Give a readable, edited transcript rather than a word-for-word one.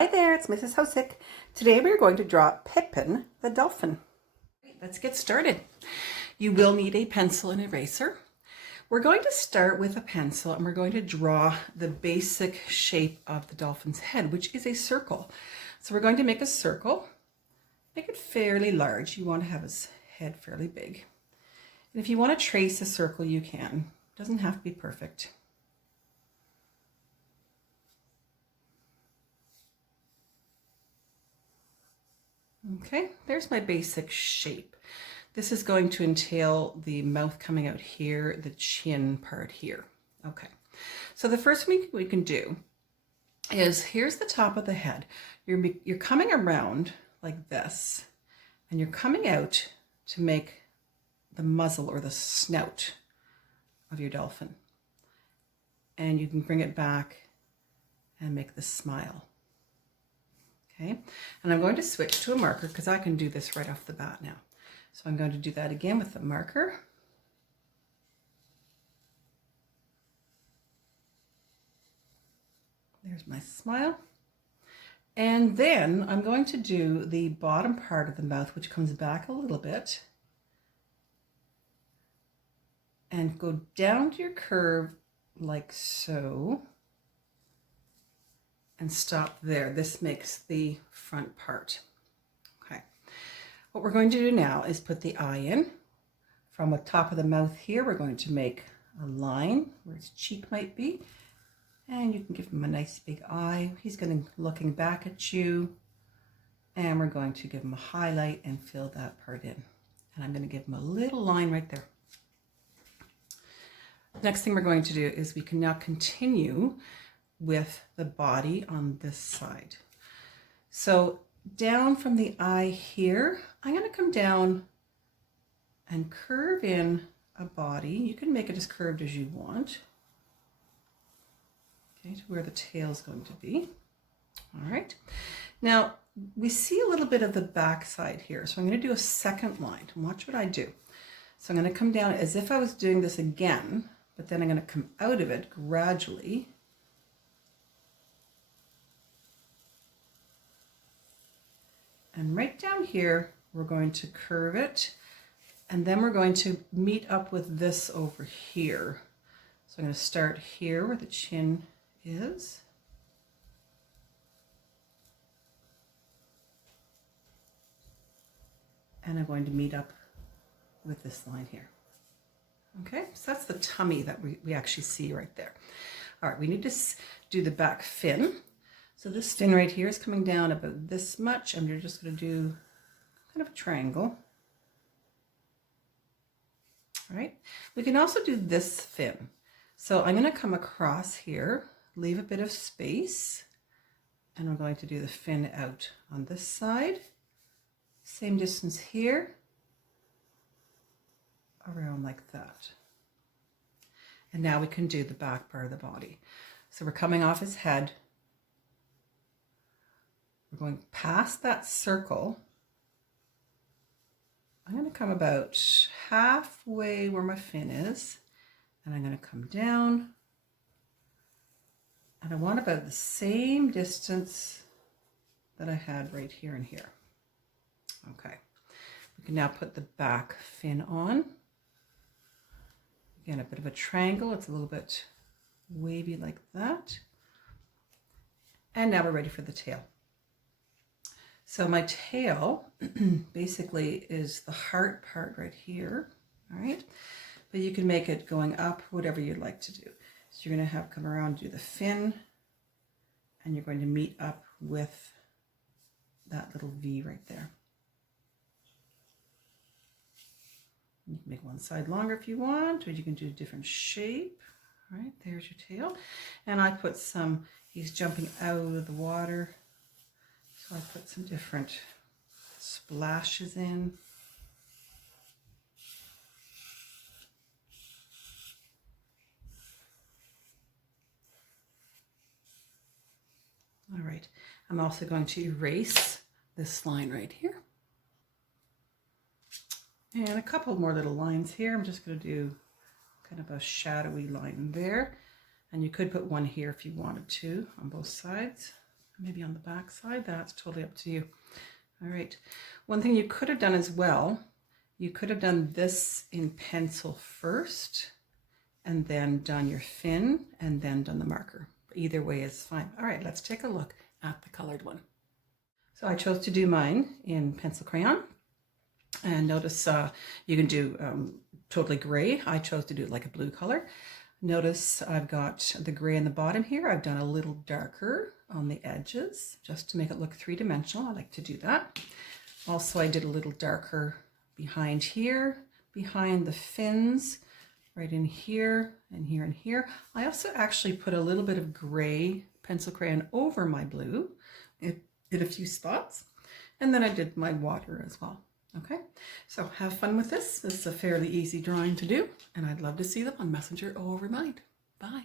Hi there, it's Mrs. Hosick. Today we're going to draw Pippin the dolphin. Let's get started. You will need a pencil and eraser. We're going to start with a pencil and we're going to draw the basic shape of the dolphin's head, which is a circle. So we're going to make a circle, make it fairly large. You want to have his head fairly big. And if you want to trace a circle, you can. It doesn't have to be perfect. Okay, there's my basic shape. This is going to entail the mouth coming out here, the chin part here. Okay, so the first thing we can do is, here's the top of the head. You're coming around like this, and you're coming out to make the muzzle or the snout of your dolphin. And you can bring it back and make the smile. Okay, and I'm going to switch to a marker because I can do this right off the bat now. So I'm going to do that again with the marker. There's my smile. And then I'm going to do the bottom part of the mouth, which comes back a little bit. And go down to your curve like so. And stop there. This makes the front part. Okay. What we're going to do now is put the eye in. From the top of the mouth here, we're going to make a line where his cheek might be. And you can give him a nice big eye. He's going to be looking back at you. And we're going to give him a highlight and fill that part in. And I'm going to give him a little line right there. Next thing we're going to do is we can now continue with the body on this side. So down from the eye here, I'm going to come down and curve in a body. You can make it as curved as you want. Okay, to where the tail is going to be. All right. Now we see a little bit of the back side here. So I'm going to do a second line. Watch what I do. So I'm going to come down as if I was doing this again, but then I'm going to come out of it gradually. And right down here, we're going to curve it, and then we're going to meet up with this over here. So I'm going to start here where the chin is. And I'm going to meet up with this line here. Okay, so that's the tummy that we actually see right there. All right, we need to do the back fin. So this fin right here is coming down about this much, and we're just going to do kind of a triangle. All right. We can also do this fin. So I'm going to come across here, leave a bit of space, and I'm going to do the fin out on this side. Same distance here, around like that. And now we can do the back part of the body. So we're coming off his head. We're going past that circle. I'm going to come about halfway where my fin is, and I'm going to come down, and I want about the same distance that I had right here and here. Okay, we can now put the back fin on. Again, a bit of a triangle. It's a little bit wavy like that. And now we're ready for the tail. So my tail basically is the heart part right here, all right? But you can make it going up, whatever you'd like to do. So you're going to have come around, do the fin, and you're going to meet up with that little V right there. You can make one side longer if you want, or you can do a different shape. All right, there's your tail. And I put some, he's jumping out of the water. So I put some different splashes in. All right, I'm also going to erase this line right here. And a couple more little lines here. I'm just going to do kind of a shadowy line there. And you could put one here if you wanted to on both sides. maybe on the back side. That's totally up to you. All right. One thing you could have done as well, you could have done this in pencil first and then done your fin and then done the marker. Either way is fine. All right, let's take a look at the colored one. So I chose to do mine in pencil crayon. And notice you can do totally gray. I chose to do it like a blue color. Notice I've got the gray in the bottom here. I've done a little darker on the edges just to make it look three-dimensional. I like to do that. Also, I did a little darker behind here, behind the fins, right in here and here and here. I also actually put a little bit of gray pencil crayon over my blue in a few spots. And then I did my water as well. Okay, so have fun with this. This is a fairly easy drawing to do, and I'd love to see them on Messenger or over Mind. Bye.